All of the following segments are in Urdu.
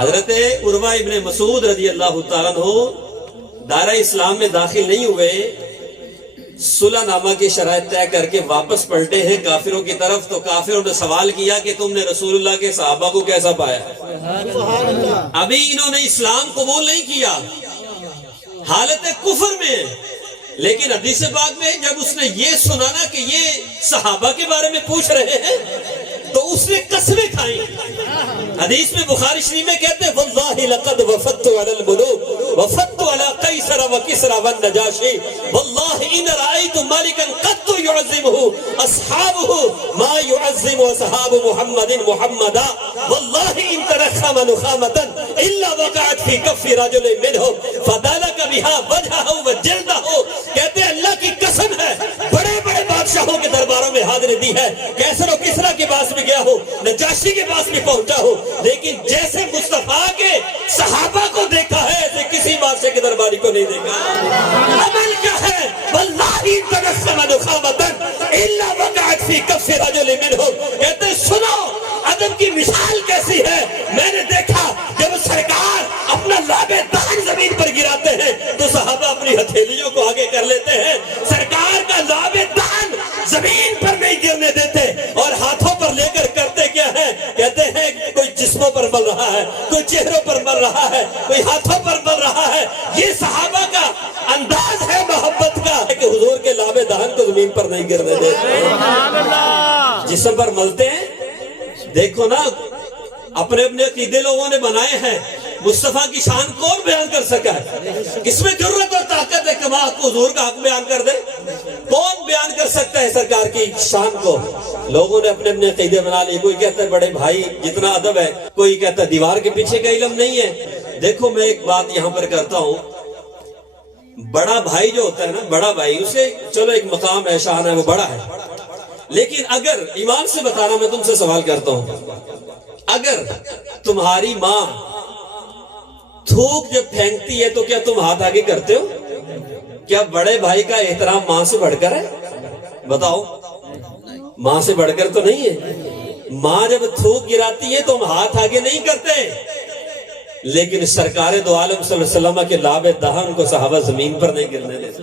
حضرت عروہ ابن مسعود رضی اللہ تعالیٰ عنہ دارہ اسلام میں داخل نہیں ہوئے، صلح نامہ کی شرائط طے کر کے واپس پلٹے ہیں کافروں کی طرف، تو کافروں نے سوال کیا کہ تم نے رسول اللہ کے صحابہ کو کیسا پایا؟ ابھی انہوں نے اسلام قبول نہیں کیا، حالت کفر میں، لیکن حدیث پاک میں جب اس نے یہ سنا نا کہ یہ صحابہ کے بارے میں پوچھ رہے ہیں تو اس نے قسمیں کھائیں۔ حدیث میں بخاری شریف میں کہتے ہیں واللہ لقد وفدت علی الملوک وفدت علی قیصر وکسرى والنجاشی واللہ ان رأیت مالکا قد يعظمه اصحابه ما يعظم اصحاب محمد محمدا واللہ ان ترخم نخامتا الا وقعت فی کف رجل منهم فدالک بها وجهه وجلده۔ کہتے ہیں اللہ کی قسم ہے بڑے بڑے بادشاہوں کے درباروں میں حاضری دی ہے، کیسر و کسرا کے پاس بھی گیا ہو، نجاشی کے پاس بھی پہنچا ہو، لیکن جیسے مصطفیٰ کے صحابہ کو دیکھا ہے ایسے کسی بادشاہ کے درباری کو نہیں دیکھا۔ عمل کیا ہے؟ واللہ تنسم نخامتا الا وقعت فی کف رجل منهم۔ کہتے ہیں سنو ادب کی مثال کیسی ہے، میں نے دیکھا جب سرکار اپنا لاب دہن زمین پر گراتے ہیں تو صحابہ اپنی ہتھیلیوں کو آگے کر لیتے ہیں، سرکار کا لاب دہن زمین پر نہیں گرنے دیتے، اور ہاتھوں پر لے کر کرتے کیا ہے؟ کہتے ہیں کوئی جسموں پر مل رہا ہے، کوئی چہروں پر مل رہا ہے، کوئی ہاتھوں پر مل رہا ہے۔ یہ صحابہ کا انداز ہے محبت کا کہ حضور کے لاب دہن کو زمین پر نہیں گرنے دیتے، جسم پر ملتے ہیں۔ دیکھو نا اپنے اپنے عقیدے لوگوں نے بنائے ہیں، مصطفیٰ کی شان کون بیان کر سکا ہے؟ کس میں جرت اور طاقت ہے کہ وہاں کو حضور کا حق بیان کر دے؟ کون بیان کر سکتا ہے سرکار کی شان کو؟ لوگوں نے اپنے اپنے عقیدے بنا لیے، کوئی کہتا ہے بڑے بھائی جتنا ادب ہے، کوئی کہتا ہے دیوار کے پیچھے کا علم نہیں ہے۔ دیکھو میں ایک بات یہاں پر کرتا ہوں، بڑا بھائی جو ہوتا ہے نا، بڑا بھائی اسے چلو ایک مقام ہے، شان ہے، وہ بڑا ہے، لیکن اگر ایمان سے بتانا، میں تم سے سوال کرتا ہوں، اگر تمہاری ماں تھوک جب پھینکتی ہے تو کیا تم ہاتھ آگے کرتے ہو؟ کیا بڑے بھائی کا احترام ماں سے بڑھ کر ہے؟ بتاؤ، ماں سے بڑھ کر تو نہیں ہے۔ ماں جب تھوک گراتی ہے تو ہم ہاتھ آگے نہیں کرتے، لیکن سرکار دو عالم صلی اللہ علیہ وسلم کے لاب دہن کو صحابہ زمین پر نہیں گرنے دیتے۔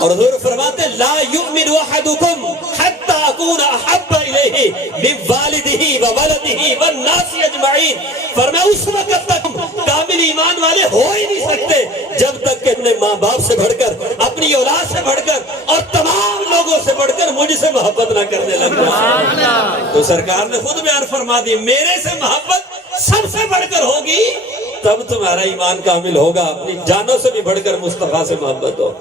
اور حضور فرماتے لا یؤمن احدکم حتی اکون احب الیہ من والدہ وولدہ والناس اجمعین۔ فرمایا اس وقت تک کامل ایمان والے ہو ہی نہیں سکتے جب تک کہ اپنے ماں باپ سے بڑھ کر، اپنی اولاد سے بڑھ کر اور تمام لوگوں سے بڑھ کر مجھ سے محبت نہ کرنے لگ جائے۔ تو سرکار نے خود بیان فرما دی میرے سے محبت سب سے بڑھ کر ہوگی تب تمہارا ایمان کامل ہوگا، اپنی جانوں سے بھی بڑھ کر مصطفیٰ سے محبت ہو۔